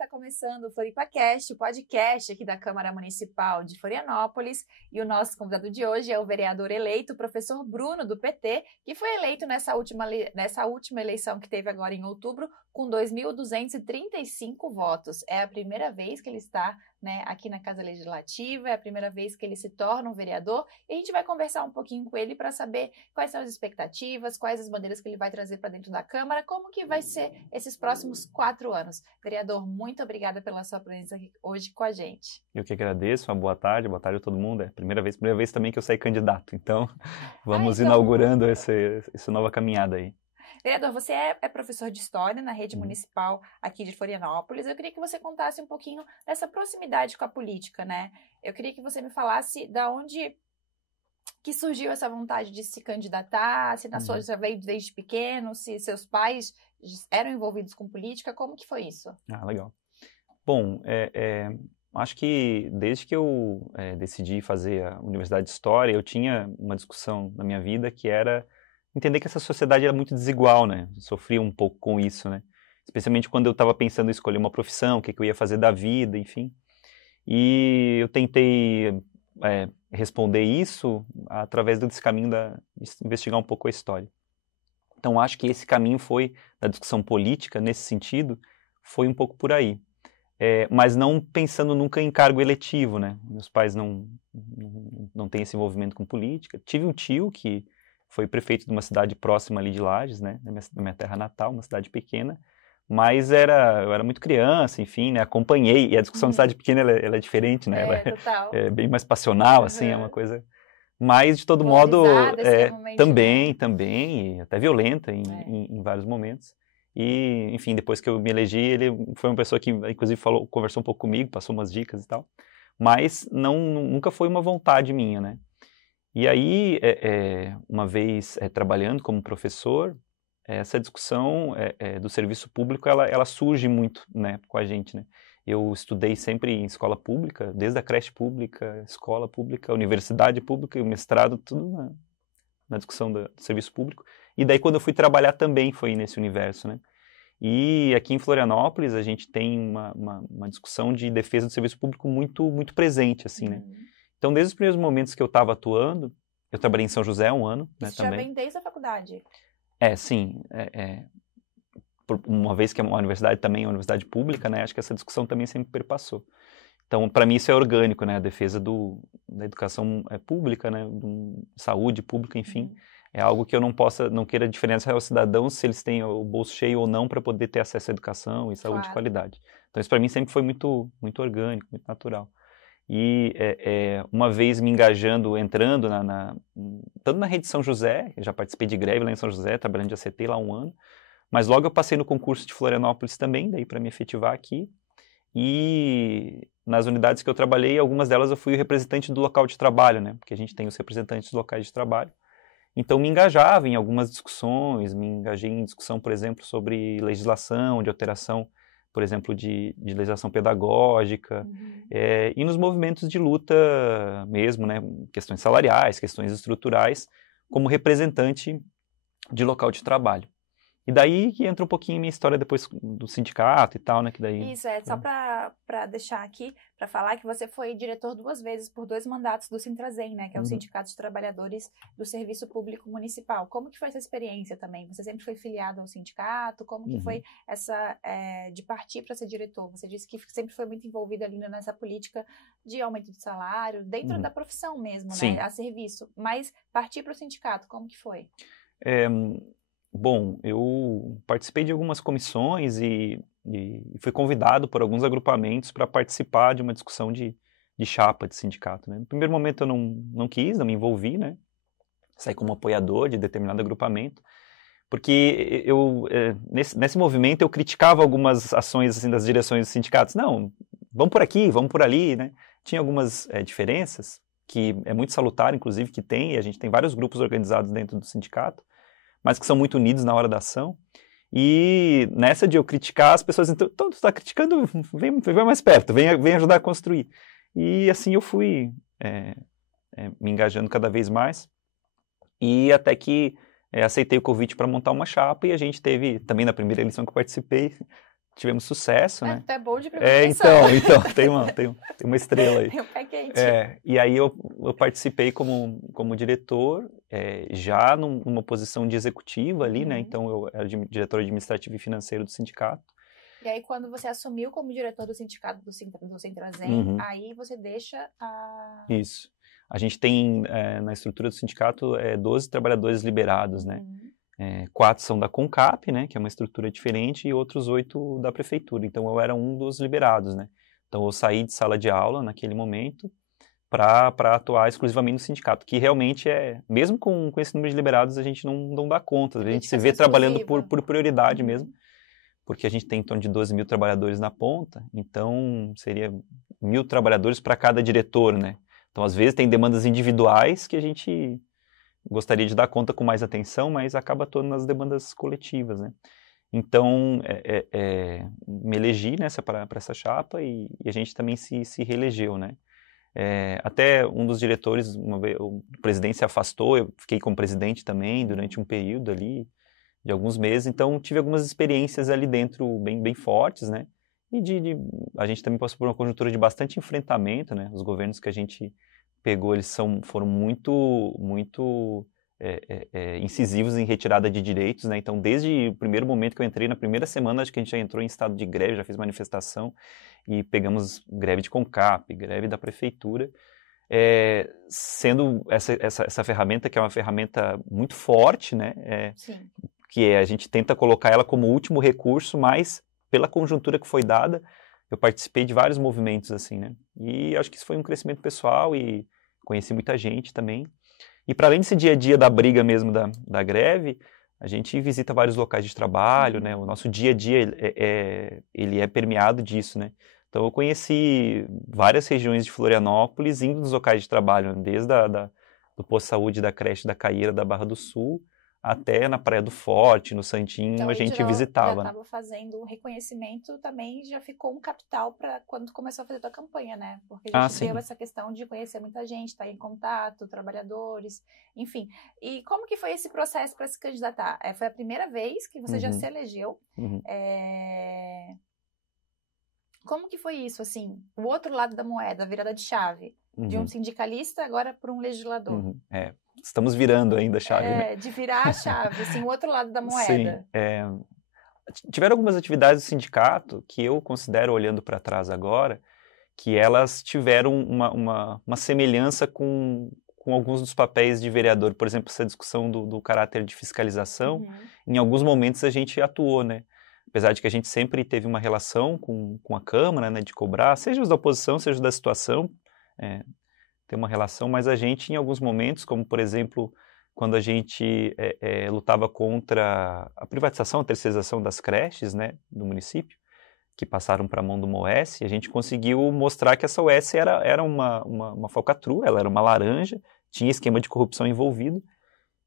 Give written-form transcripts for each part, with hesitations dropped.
está começando o FloripaCast, o podcast aqui da Câmara Municipal de Florianópolis. E o nosso convidado de hoje é o vereador eleito, o professor Bruno, do PT, que foi eleito nessa última eleição que teve agora em outubro, com 2.235 votos. É a primeira vez que ele está, aqui na Casa Legislativa, é a primeira vez que ele se torna um vereador. E a gente vai conversar um pouquinho com ele para saber quais são as expectativas, quais as bandeiras que ele vai trazer para dentro da Câmara, como que vai ser esses próximos 4 anos. Vereador, muito obrigada pela sua presença aqui hoje com a gente. Eu que agradeço, uma boa tarde a todo mundo. É a primeira vez também que eu saí candidato, então vamos inaugurando essa nova caminhada aí. Vereador, você é professor de História na rede municipal aqui de Florianópolis. Eu queria que você contasse um pouquinho dessa proximidade com a política, né? Eu queria que você me falasse da onde que surgiu essa vontade de se candidatar, se na sua já veio desde pequeno, se seus pais eram envolvidos com política, como que foi isso? Ah, legal. Bom, acho que desde que eu decidi fazer a Universidade de História, eu tinha uma discussão na minha vida que era entender que essa sociedade era muito desigual, né? Eu sofria um pouco com isso, né? Especialmente quando eu estava pensando em escolher uma profissão, o que eu ia fazer da vida, enfim. E eu tentei responder isso através desse caminho de investigar um pouco a história. Então, acho que esse caminho foi, da discussão política, nesse sentido, foi um pouco por aí. Mas não pensando nunca em cargo eletivo, né? Meus pais não têm esse envolvimento com política. Tive um tio que foi prefeito de uma cidade próxima ali de Lages, né? Da minha terra natal, uma cidade pequena. Mas eu era muito criança, enfim, né? Acompanhei. E a discussão de cidade pequena, ela é diferente, né? Total. É bem mais passional, assim, é uma coisa... Mas, de todo modo, também, e até violenta em vários momentos. E, enfim, depois que eu me elegi, ele foi uma pessoa que, inclusive, conversou um pouco comigo, passou umas dicas e tal. Mas nunca foi uma vontade minha, né? E aí, uma vez trabalhando como professor, essa discussão do serviço público, ela surge muito, né, com a gente, né? Eu estudei sempre em escola pública, desde a creche pública, escola pública, universidade pública e o mestrado, tudo na discussão do serviço público. E daí, quando eu fui trabalhar, também foi nesse universo, né? E aqui em Florianópolis, a gente tem uma discussão de defesa do serviço público muito, muito presente, assim, né? Então, desde os primeiros momentos que eu estava atuando, eu trabalhei em São José 1 ano, né, Isso também. já vem desde a faculdade? Sim. Uma vez que é uma universidade também é uma universidade pública, né, acho que essa discussão também sempre perpassou. Então, para mim, isso é orgânico, né, a defesa da educação pública, né, saúde pública, enfim. É algo que eu não queira diferenciar aos cidadãos se eles têm o bolso cheio ou não para poder ter acesso à educação e saúde de qualidade. Então, isso para mim sempre foi muito, muito orgânico, muito natural. E uma vez me engajando, entrando tanto na Rede São José, eu já participei de greve lá em São José, trabalhando de ACT lá 1 ano, mas logo eu passei no concurso de Florianópolis também, daí para me efetivar aqui, e nas unidades que eu trabalhei, algumas delas eu fui o representante do local de trabalho, né, porque a gente tem os representantes dos locais de trabalho. Então me engajava em algumas discussões, me engajei em discussão, por exemplo, sobre legislação, de alteração, por exemplo, de legislação pedagógica, e nos movimentos de luta mesmo, né, questões salariais, questões estruturais, como representante de local de trabalho. E daí que entra um pouquinho a minha história depois do sindicato e tal, né, que daí... Isso, só para deixar aqui, para falar que você foi diretor 2 vezes por 2 mandatos do Sintrazen, né, que é o Sindicato de Trabalhadores do Serviço Público Municipal. Como que foi essa experiência também? Você sempre foi filiado ao sindicato? Como que foi essa, de partir para ser diretor? Você disse que sempre foi muito envolvido ali nessa política de aumento de salário, dentro da profissão mesmo, Sim. né, a serviço. Mas partir para o sindicato, como que foi? Bom, eu participei de algumas comissões e fui convidado por alguns agrupamentos para participar de uma discussão de chapa de sindicato, né? No primeiro momento eu não quis, não me envolvi, né? Saí como apoiador de determinado agrupamento, porque nesse movimento eu criticava algumas ações assim, das direções dos sindicatos. Não, vamos por aqui, vamos por ali, né? Tinha algumas diferenças, que é muito salutar, inclusive, que tem, e a gente tem vários grupos organizados dentro do sindicato, mas que são muito unidos na hora da ação. E nessa de eu criticar, as pessoas, então, tu está criticando, vem mais perto, vem ajudar a construir. E assim eu fui me engajando cada vez mais, e até que aceitei o convite para montar uma chapa, e a gente teve, também na primeira eleição que eu participei, tivemos sucesso, né? Tu é bom de primeira então, tem uma estrela aí. Tem um pé quente. E aí eu participei como diretor, já numa posição de executiva ali, né? Então eu era diretor administrativo e financeiro do sindicato. E aí quando você assumiu como diretor do sindicato do Centrazem, aí você deixa a... Isso. A gente tem, na estrutura do sindicato, 12 trabalhadores liberados, né? 4 são da CONCAP, né, que é uma estrutura diferente, e outros 8 da prefeitura. Então, eu era um dos liberados, né. Então, eu saí de sala de aula naquele momento para atuar exclusivamente no sindicato, que realmente mesmo com esse número de liberados, a gente não dá conta. A gente se vê trabalhando por prioridade mesmo, porque a gente tem em torno de 12 mil trabalhadores na ponta, então seria 1.000 trabalhadores para cada diretor, né. Então, às vezes, tem demandas individuais que a gente gostaria de dar conta com mais atenção, mas acaba atuando nas demandas coletivas, né? Então, me elegi para essa chapa e a gente também se reelegeu, né? Até um dos diretores, uma vez, o presidente se afastou, eu fiquei como presidente também durante um período ali, de alguns meses, então tive algumas experiências ali dentro bem fortes, né? E a gente também passou por uma conjuntura de bastante enfrentamento, né? Os governos que a gente pegou, eles foram muito incisivos em retirada de direitos, né? Então, desde o primeiro momento que eu entrei, na primeira semana, acho que a gente já entrou em estado de greve, já fez manifestação e pegamos greve de CONCAP, greve da prefeitura, sendo essa ferramenta, que é uma ferramenta muito forte, né? Que a gente tenta colocar ela como último recurso, mas pela conjuntura que foi dada, eu participei de vários movimentos, assim, né? E acho que isso foi um crescimento pessoal e conheci muita gente também. E para além desse dia a dia da briga mesmo da greve, a gente visita vários locais de trabalho, né? O nosso dia a dia, ele é permeado disso, né? Então eu conheci várias regiões de Florianópolis indo nos locais de trabalho, desde do posto de saúde da creche da Caíra da Barra do Sul, até na Praia do Forte, no Santinho, então, a gente visitava. Já estava fazendo um reconhecimento também, já ficou um capital para quando começou a fazer a tua campanha, né? Porque a gente deu essa questão de conhecer muita gente, estar em contato, trabalhadores, enfim. E como que foi esse processo para se candidatar? Foi a primeira vez que você já se elegeu. Como que foi isso, assim? O outro lado da moeda, a virada de chave, de um sindicalista agora para um legislador. Estamos virando ainda a chave, né? De virar a chave, assim, o outro lado da moeda. Sim, tiveram algumas atividades do sindicato que eu considero, olhando para trás agora, que elas tiveram uma semelhança com alguns dos papéis de vereador. Por exemplo, essa discussão do caráter de fiscalização, em alguns momentos a gente atuou, né? Apesar de que a gente sempre teve uma relação com a Câmara, né, de cobrar, seja os da oposição, seja os da situação, ter uma relação, mas a gente, em alguns momentos, como por exemplo, quando a gente lutava contra a privatização, a terceirização das creches, né, do município, que passaram para a mão do MOES, a gente conseguiu mostrar que essa OS era uma falcatrua, ela era uma laranja, tinha esquema de corrupção envolvido,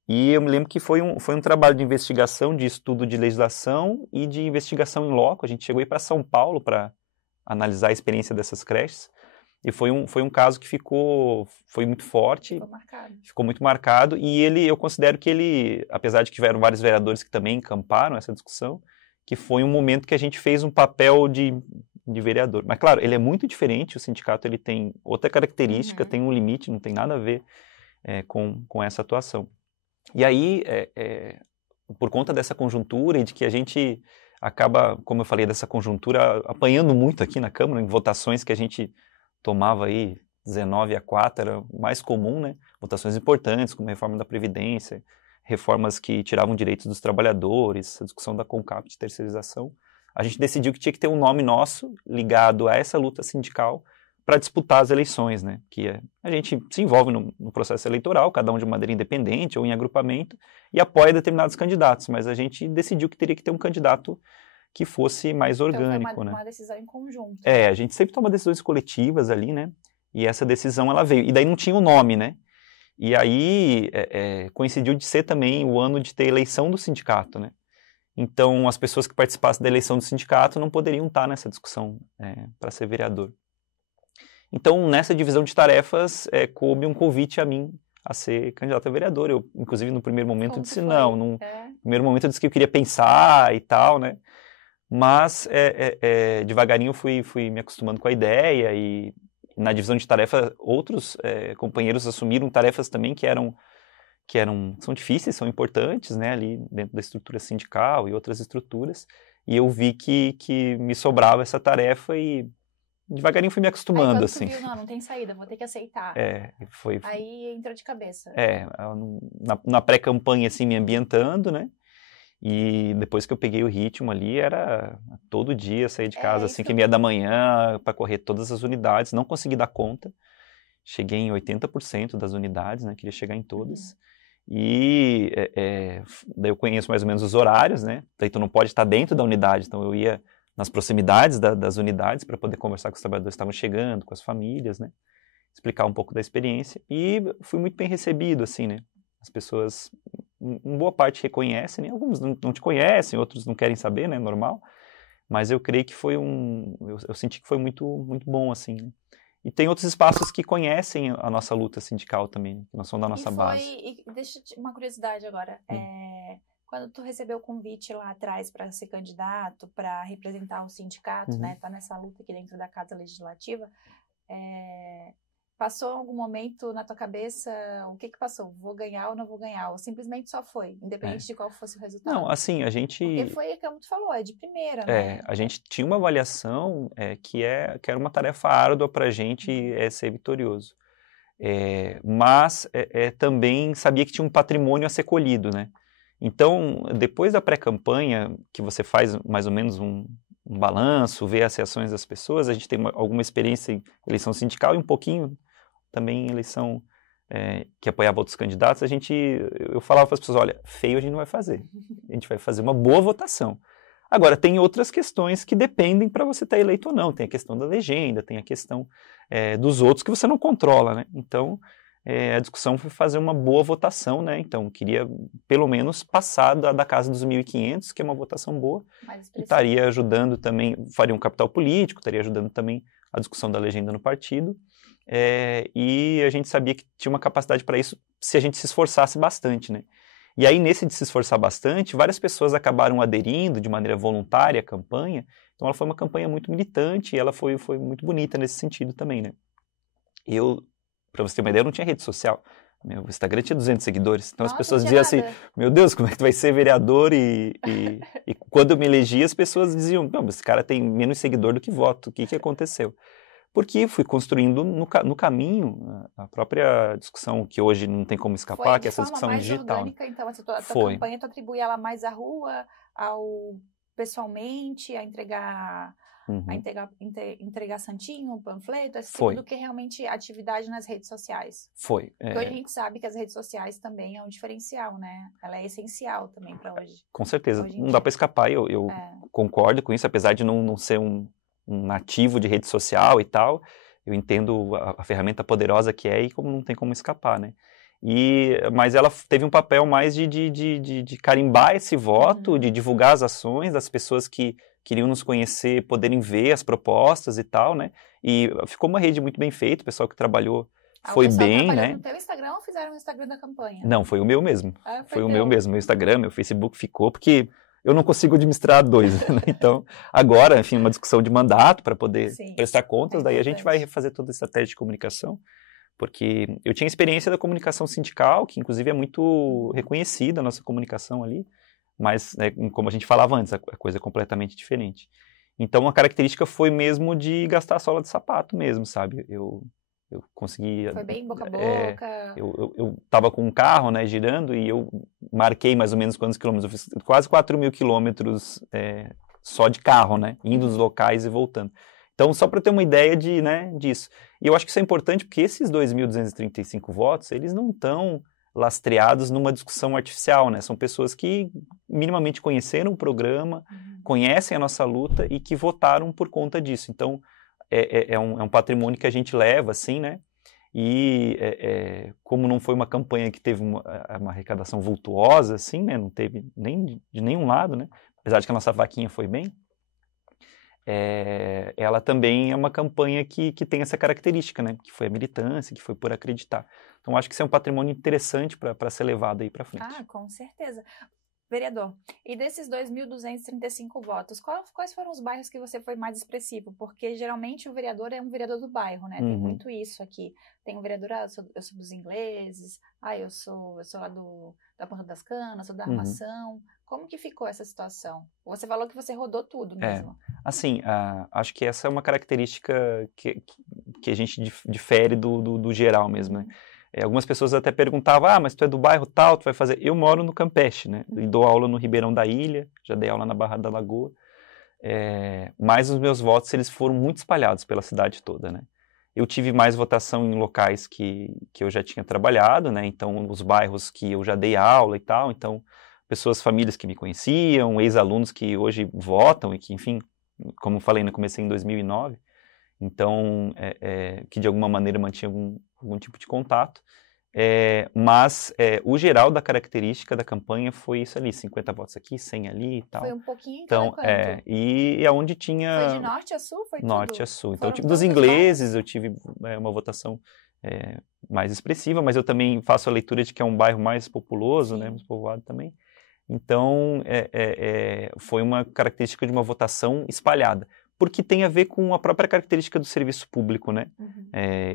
e eu me lembro que foi um trabalho de investigação, de estudo de legislação e de investigação em loco. A gente chegou aí para São Paulo para analisar a experiência dessas creches, e foi um caso que foi muito forte, ficou muito marcado, e eu considero que ele, apesar de que tiveram vários vereadores que também encamparam essa discussão, que foi um momento que a gente fez um papel de vereador. Mas claro, ele é muito diferente, o sindicato ele tem outra característica, tem um limite, não tem nada a ver com essa atuação. E aí, por conta dessa conjuntura e de que a gente acaba, como eu falei, dessa conjuntura, apanhando muito aqui na Câmara, em votações que a gente tomava aí 19-4, era o mais comum, né? Votações importantes, como a reforma da Previdência, reformas que tiravam direitos dos trabalhadores, a discussão da CONCAP de terceirização. A gente decidiu que tinha que ter um nome nosso ligado a essa luta sindical para disputar as eleições, né? Que a gente se envolve no processo eleitoral, cada um de maneira independente ou em agrupamento, e apoia determinados candidatos, mas a gente decidiu que teria que ter um candidato que fosse mais orgânico, então foi né? uma decisão em conjunto. A gente sempre toma decisões coletivas ali, né? E essa decisão, ela veio. E daí não tinha o nome, né? E aí coincidiu de ser também o ano de ter eleição do sindicato, né? Então, as pessoas que participassem da eleição do sindicato não poderiam estar nessa discussão para ser vereador. Então, nessa divisão de tarefas, coube um convite a mim a ser candidato a vereador. Eu, inclusive, no primeiro momento, disse não. No primeiro momento, eu disse que eu queria pensar e tal, né? Mas devagarinho eu fui me acostumando com a ideia e na divisão de tarefa outros companheiros assumiram tarefas também são difíceis, são importantes, né, ali dentro da estrutura sindical e outras estruturas, e eu vi que me sobrava essa tarefa e devagarinho fui me acostumando, aí, assim. Tu viu, não tem saída, vou ter que aceitar. Aí entrou de cabeça. Na pré-campanha, assim, me ambientando, né, e depois que eu peguei o ritmo ali, era todo dia sair de casa, 5h30 da manhã, para correr todas as unidades, não consegui dar conta, cheguei em 80% das unidades, né, queria chegar em todas, e daí eu conheço mais ou menos os horários, né, daí tu não pode estar dentro da unidade, então eu ia nas proximidades das unidades para poder conversar com os trabalhadores que estavam chegando, com as famílias, né, explicar um pouco da experiência, e fui muito bem recebido, assim, né, as pessoas, em boa parte reconhecem, né, alguns não te conhecem, outros não querem saber, né, normal, mas eu creio que eu senti que foi muito, muito bom, assim, né. E tem outros espaços que conhecem a nossa luta sindical também, né, que não são da nossa base. Deixa uma curiosidade agora. Quando tu recebeu o convite lá atrás para ser candidato, para representar o sindicato, né, tá nessa luta aqui dentro da Casa Legislativa, passou algum momento na tua cabeça, o que passou? Vou ganhar ou não vou ganhar? Ou simplesmente só foi, independente de qual fosse o resultado? Não, assim, a gente... Porque foi, como tu falou, de primeira, né? A gente tinha uma avaliação que era uma tarefa árdua para a gente ser vitorioso. Mas também sabia que tinha um patrimônio a ser colhido, né? Então, depois da pré-campanha, que você faz mais ou menos um balanço, vê as reações das pessoas, a gente tem alguma experiência em eleição sindical e um pouquinho também em eleição que apoiava outros candidatos, eu falava para as pessoas, olha, feio a gente não vai fazer, a gente vai fazer uma boa votação. Agora, tem outras questões que dependem para você estar eleito ou não, tem a questão da legenda, tem a questão dos outros que você não controla, né? Então, a discussão foi fazer uma boa votação, né? Então, queria pelo menos passar da casa dos 1.500, que é uma votação boa, e estaria ajudando também, faria um capital político, estaria ajudando também a discussão da legenda no partido, e a gente sabia que tinha uma capacidade para isso se a gente se esforçasse bastante, né? E aí, nesse de se esforçar bastante, várias pessoas acabaram aderindo de maneira voluntária à campanha, então ela foi uma campanha muito militante e ela foi muito bonita nesse sentido também, né? Para você ter uma ideia, eu não tinha rede social. Meu Instagram tinha 200 seguidores. Então as pessoas diziam assim, meu Deus, como é que tu vai ser vereador? E quando eu me elegi, as pessoas diziam, não, esse cara tem menos seguidor do que voto. O que aconteceu? Porque fui construindo no caminho a própria discussão que hoje não tem como escapar, que é essa discussão digital. Orgânica, então, a tua campanha, tu atribui ela mais à rua, ao pessoalmente, a entregar... entregar santinho, panfleto, tipo do que realmente atividade nas redes sociais. Foi. Porque hoje a gente sabe que as redes sociais também é um diferencial, né? Ela é essencial também para hoje. Com certeza, não dá para escapar, eu concordo com isso, apesar de não ser um nativo de rede social e tal, eu entendo a ferramenta poderosa que é e como não tem como escapar, né? Mas ela teve um papel mais de carimbar esse voto, de divulgar as ações das pessoas que queriam nos conhecer, poderem ver as propostas e tal, né? E ficou uma rede muito bem feita, o pessoal que trabalhou foi bem, né? No teu Instagram ou fizeram o Instagram da campanha? Não, foi o meu mesmo. Foi o meu mesmo. Meu Instagram, meu Facebook ficou, porque eu não consigo administrar dois, né? Então, agora, enfim, uma discussão de mandato para poder prestar contas, daí a gente vai fazer toda a estratégia de comunicação, porque eu tinha experiência da comunicação sindical, que inclusive é muito reconhecida a nossa comunicação ali, mas, como a gente falava antes, a coisa é completamente diferente. Então, a característica foi mesmo de gastar a sola de sapato mesmo, sabe? Eu conseguia... Foi bem boca a boca? Eu estava com um carro, né, girando, e eu marquei mais ou menos quantos quilômetros. Eu fiz quase 4.000 quilômetros só de carro, né, indo dos locais e voltando. Então, só para ter uma ideia disso. E eu acho que isso é importante porque esses 2.235 votos, eles não estão lastreados numa discussão artificial, né? São pessoas que minimamente conheceram o programa, conhecem a nossa luta e que votaram por conta disso. Então, é um patrimônio que a gente leva, assim, né? E como não foi uma campanha que teve uma arrecadação vultuosa, assim, né? Não teve nem de nenhum lado, né? Apesar de que a nossa vaquinha foi bem, ela também é uma campanha que tem essa característica, né? Que foi a militância, que foi por acreditar. Então, acho que isso é um patrimônio interessante para ser levado aí para frente. Ah, com certeza. Vereador, e desses 2.235 votos, quais foram os bairros que você foi mais expressivo? Porque geralmente o vereador é um vereador do bairro, né? Tem muito isso aqui. Tem um vereador, eu sou dos ingleses, eu sou lá da Ponta das Canas, sou da Armação. Como que ficou essa situação? Você falou que você rodou tudo mesmo. Assim, acho que essa é uma característica que a gente difere do geral mesmo, né? Algumas pessoas até perguntavam, mas tu é do bairro tal, tu vai fazer... Eu moro no Campeche, né? E dou aula no Ribeirão da Ilha, já dei aula na Barra da Lagoa. Mas os meus votos, eles foram muito espalhados pela cidade toda, né? Eu tive mais votação em locais que eu já tinha trabalhado, né? Então, os bairros que eu já dei aula e tal. Então, pessoas, famílias que me conheciam, ex-alunos que hoje votam e que, enfim, como eu falei, né? Comecei em 2009. Então, que de alguma maneira mantinha algum tipo de contato, mas o geral da característica da campanha foi isso ali, 50 votos aqui, 100 ali e tal. Foi um pouquinho em cada canto. E aonde tinha... Foi de norte a sul? Foi norte tudo? a sul. Então, dos ingleses, eu tive uma votação mais expressiva, mas eu também faço a leitura de que é um bairro mais populoso, né, mais povoado também. Então, foi uma característica de uma votação espalhada, porque tem a ver com a própria característica do serviço público, né?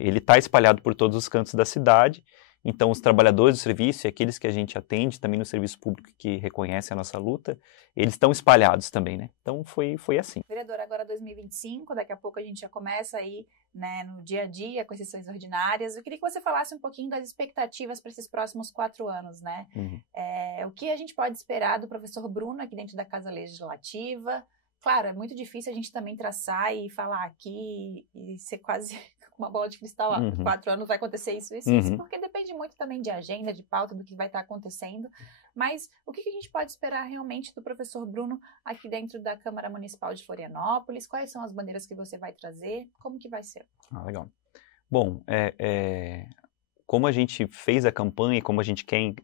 Ele está espalhado por todos os cantos da cidade, então os trabalhadores do serviço e aqueles que a gente atende também no serviço público que reconhecem a nossa luta, eles estão espalhados também, né? Então foi assim. Vereador, agora 2025, daqui a pouco a gente já começa aí, né, no dia a dia, com as sessões ordinárias. Eu queria que você falasse um pouquinho das expectativas para esses próximos 4 anos, né? O que a gente pode esperar do professor Bruno aqui dentro da Casa Legislativa? Claro, é muito difícil a gente também traçar e falar aqui e ser quase uma bola de cristal, 4 anos vai acontecer isso, porque depende muito também de agenda, de pauta, do que vai estar acontecendo. Mas o que a gente pode esperar realmente do professor Bruno aqui dentro da Câmara Municipal de Florianópolis? Quais são as bandeiras que você vai trazer? Como que vai ser? Legal. Bom, como a gente fez a campanha e como a gente quer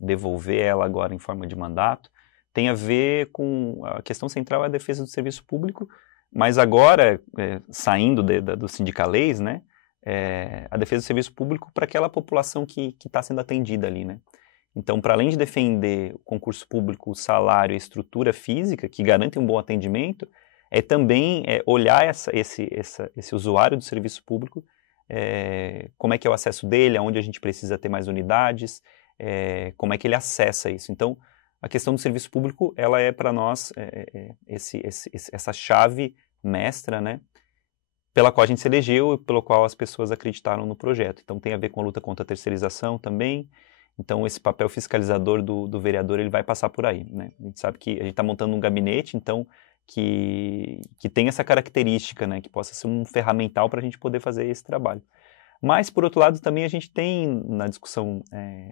devolver ela agora em forma de mandato, tem a ver com a questão central é a defesa do serviço público, mas agora, saindo do sindicalês, né, a defesa do serviço público para aquela população que está sendo atendida ali, né. Então, para além de defender o concurso público, o salário e a estrutura física, que garantem um bom atendimento, também olhar esse usuário do serviço público, como é que é o acesso dele, aonde a gente precisa ter mais unidades, como é que ele acessa isso. Então, a questão do serviço público, ela é para nós essa chave mestra, né, pela qual a gente se elegeu e pela qual as pessoas acreditaram no projeto. Então tem a ver com a luta contra a terceirização também. Então esse papel fiscalizador do vereador, ele vai passar por aí, né? A gente sabe que a gente está montando um gabinete, então, que tem essa característica, né, que possa ser um ferramental para a gente poder fazer esse trabalho. Mas, por outro lado, também a gente tem, na discussão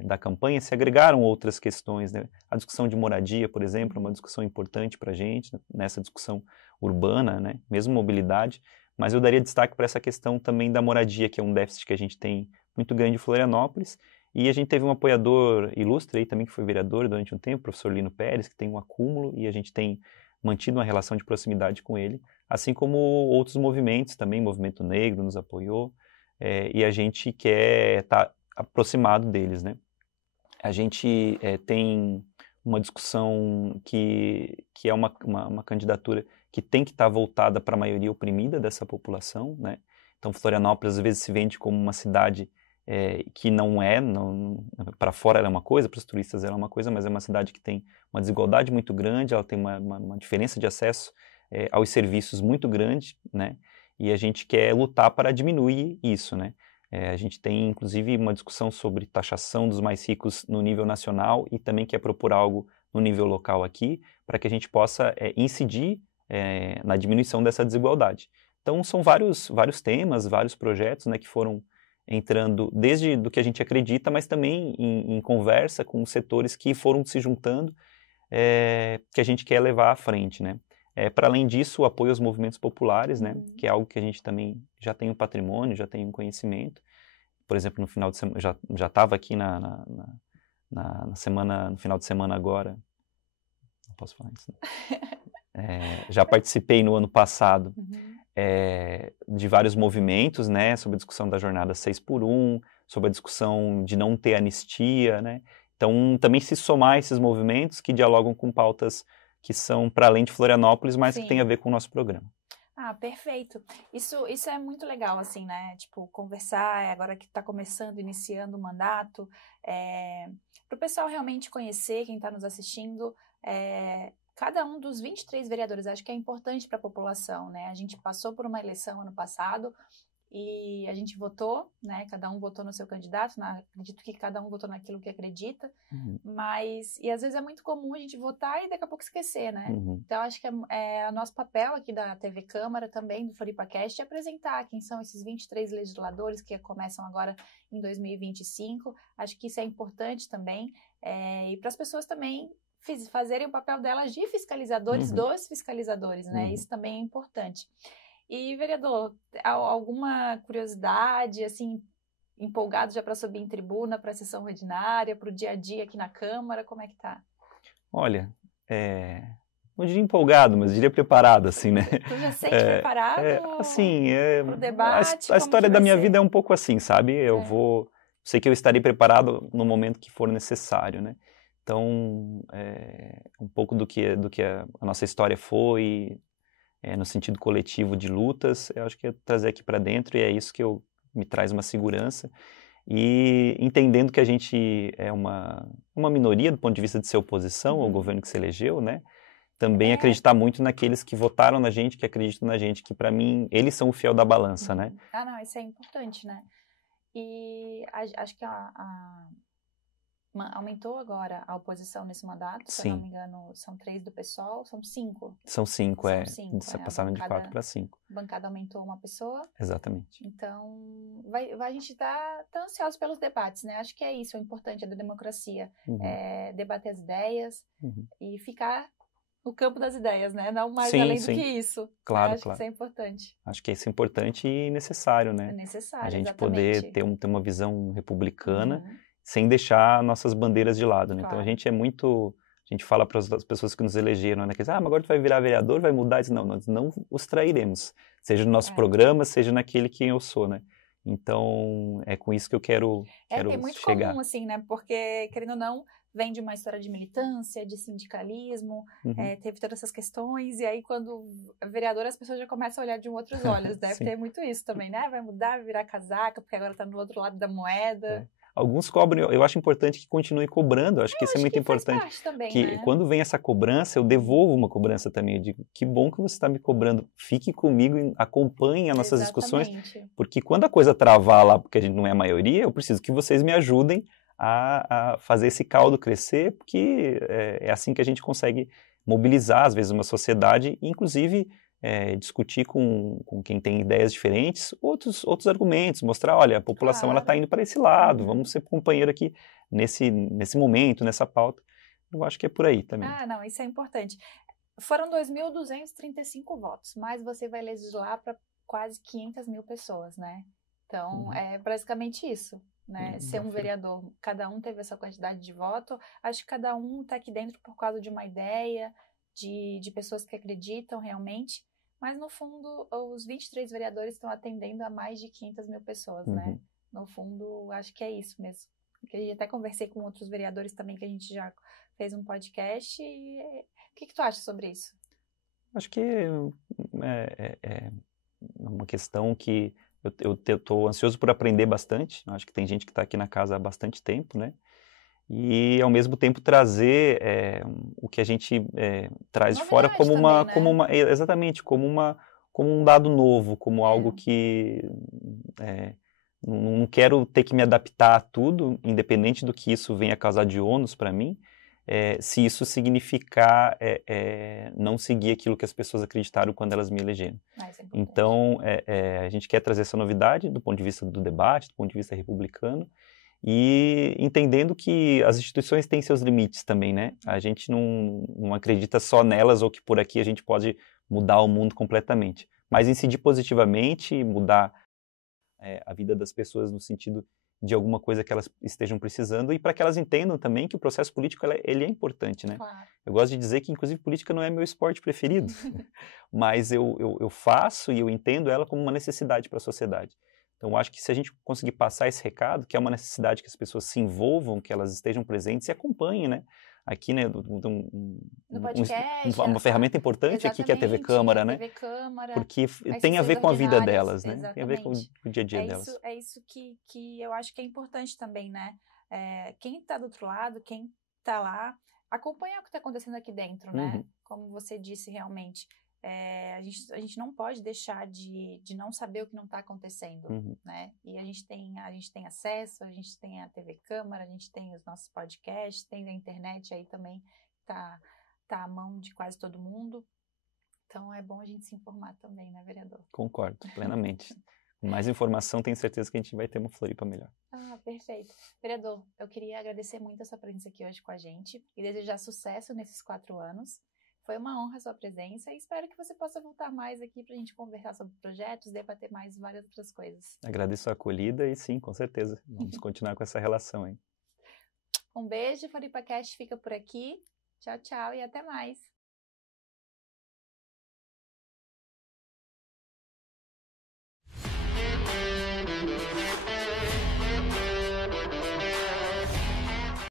da campanha, se agregaram outras questões, né? A discussão de moradia, por exemplo, é uma discussão importante para a gente, nessa discussão urbana, né? Mesmo mobilidade, mas eu daria destaque para essa questão também da moradia, que é um déficit que a gente tem muito grande em Florianópolis, e a gente teve um apoiador ilustre aí também, que foi vereador durante um tempo, o professor Lino Pérez, que tem um acúmulo, e a gente tem mantido uma relação de proximidade com ele, assim como outros movimentos também, o Movimento Negro nos apoiou, e a gente quer estar aproximado deles, né? A gente tem uma discussão que é uma candidatura que tem que estar voltada para a maioria oprimida dessa população, né? Então, Florianópolis às vezes se vende como uma cidade que não é, para fora ela é uma coisa, para os turistas ela é uma coisa, mas é uma cidade que tem uma desigualdade muito grande, ela tem uma diferença de acesso aos serviços muito grande, né? E a gente quer lutar para diminuir isso, né? A gente tem, inclusive, uma discussão sobre taxação dos mais ricos no nível nacional e também quer propor algo no nível local aqui, para que a gente possa incidir na diminuição dessa desigualdade. Então, são vários temas, vários projetos, né, que foram entrando desde do que a gente acredita, mas também em conversa com os setores que foram se juntando, que a gente quer levar à frente, né? Para além disso, o apoio aos movimentos populares, né, que é algo que a gente também já tem um patrimônio, já tem um conhecimento. Por exemplo, no final de semana, já estava aqui na semana, no final de semana agora, não posso falar isso, né? Já participei no ano passado de vários movimentos, né, sobre a discussão da jornada 6x1, sobre a discussão de não ter anistia, né, Então, também se somar a esses movimentos que dialogam com pautas que são para além de Florianópolis, mas que tem a ver com o nosso programa. Ah, perfeito. Isso é muito legal, assim, né? Tipo, conversar, agora que está começando, iniciando o mandato, para o pessoal realmente conhecer, quem está nos assistindo, cada um dos 23 vereadores, acho que é importante para a população, né? A gente passou por uma eleição ano passado e a gente votou, né? Cada um votou no seu candidato, acredito que cada um votou naquilo que acredita, e às vezes é muito comum a gente votar e daqui a pouco esquecer, né? Então, acho que é o nosso papel aqui da TV Câmara, também do FloripaCast, é apresentar quem são esses 23 legisladores que começam agora em 2025. Acho que isso é importante também, e para as pessoas também fazerem o papel delas de fiscalizadores dos fiscalizadores, né? Isso também é importante. E, vereador, alguma curiosidade, assim, empolgado já para subir em tribuna, para a sessão ordinária, para o dia a dia aqui na Câmara, como é que tá? Olha, não diria empolgado, mas diria preparado, assim, né? Tu já sente preparado assim, pro debate? A história da minha vida é um pouco assim, sabe? Sei que eu estarei preparado no momento que for necessário, né? Então, um pouco do que a nossa história foi, no sentido coletivo de lutas, eu acho que é trazer aqui para dentro, e é isso que me traz uma segurança, e entendendo que a gente é uma minoria do ponto de vista de ser oposição ao governo que se elegeu, né? Também acreditar muito naqueles que votaram na gente, que acreditam na gente, que para mim, eles são o fiel da balança, né? Ah, não, isso é importante, né? E acho que aumentou agora a oposição nesse mandato, se eu não me engano, são 3 do PSOL, são 5. São 5, passaram de 4 para 5. A bancada aumentou uma pessoa. Exatamente. Então, a gente tá ansioso pelos debates, né? Acho que é isso, o importante da democracia, debater as ideias e ficar no campo das ideias, né? Não mais além do que isso. Claro, acho que isso é importante. Acho que isso é importante e necessário, né? É necessário, a gente exatamente. poder ter uma visão republicana, sem deixar nossas bandeiras de lado, né? Claro. Então a gente fala para as pessoas que nos elegeram, né? Que mas agora tu vai virar vereador, vai mudar? Não, nós não os trairemos, seja no nosso programa, seja naquele quem eu sou, né? Então, é com isso que eu quero chegar. É muito comum, assim, né? Porque, querendo ou não, vem de uma história de militância, de sindicalismo, teve todas essas questões, e aí quando vereador as pessoas já começam a olhar de outros olhos, deve ter muito isso também, né? Vai mudar, vai virar casaca, porque agora tá no outro lado da moeda. Alguns cobram, eu acho importante que continue cobrando, acho que isso é muito importante. Faz parte também, que né? Quando vem essa cobrança, eu devolvo uma cobrança também, eu digo, que bom que você está me cobrando, fique comigo e acompanhe as nossas discussões, porque quando a coisa travar lá, porque a gente não é a maioria, eu preciso que vocês me ajudem a fazer esse caldo crescer, porque é assim que a gente consegue mobilizar, às vezes, uma sociedade, inclusive discutir com quem tem ideias diferentes, outros argumentos, mostrar, olha, a população ela está indo para esse lado, vamos ser companheiro aqui nesse momento, nessa pauta. Eu acho que é por aí também. Ah, não, isso é importante. Foram 2.235 votos, mas você vai legislar para quase 500 mil pessoas, né? Então, é basicamente isso, né? Ser um vereador, cada um teve essa quantidade de voto, acho que cada um está aqui dentro por causa de uma ideia, de pessoas que acreditam realmente, mas no fundo os 23 vereadores estão atendendo a mais de 500 mil pessoas, né? No fundo, acho que é isso mesmo. Porque eu até conversei com outros vereadores também, que a gente já fez um podcast, e o que tu acha sobre isso? Acho que é uma questão que eu estou ansioso por aprender bastante, acho que tem gente que está aqui na casa há bastante tempo, né? E, ao mesmo tempo, trazer o que a gente traz de fora como exatamente, como um dado novo, como algo que não quero ter que me adaptar a tudo, independente do que isso venha causar de ônus para mim, se isso significar não seguir aquilo que as pessoas acreditaram quando elas me elegeram. Então, a gente quer trazer essa novidade do ponto de vista do debate, do ponto de vista republicano, e entendendo que as instituições têm seus limites também, né? A gente não acredita só nelas ou que por aqui a gente pode mudar o mundo completamente, mas incidir positivamente, mudar a vida das pessoas no sentido de alguma coisa que elas estejam precisando e para que elas entendam também que o processo político ele é importante, né? Claro. Eu gosto de dizer que, inclusive, política não é meu esporte preferido, mas eu faço e eu entendo ela como uma necessidade para a sociedade. Então, eu acho que se a gente conseguir passar esse recado, que é uma necessidade que as pessoas se envolvam, que elas estejam presentes e acompanhem, né? Aqui, né, No podcast, uma ferramenta importante aqui que é a TV Câmara, né? TV Câmara, porque tem a ver com a vida delas, né? Tem a ver com o dia a dia delas. É isso que eu acho que é importante também, né? Quem está do outro lado, quem está lá, acompanhar o que está acontecendo aqui dentro, né? Como você disse, realmente. A gente não pode deixar de não saber o que não está acontecendo, né? E a gente tem acesso, a gente tem a TV Câmara, a gente tem os nossos podcasts, tem a internet aí também, tá à mão de quase todo mundo. Então é bom a gente se informar também, né, vereador? Concordo, plenamente. Com mais informação, tenho certeza que a gente vai ter uma Floripa melhor. Ah, perfeito. Vereador, eu queria agradecer muito a sua presença aqui hoje com a gente e desejar sucesso nesses 4 anos. Foi uma honra a sua presença e espero que você possa voltar mais aqui para a gente conversar sobre projetos, debater mais várias outras coisas. Agradeço a acolhida e sim, com certeza. Vamos continuar com essa relação aí. Um beijo, FloripaCast fica por aqui. Tchau, tchau e até mais.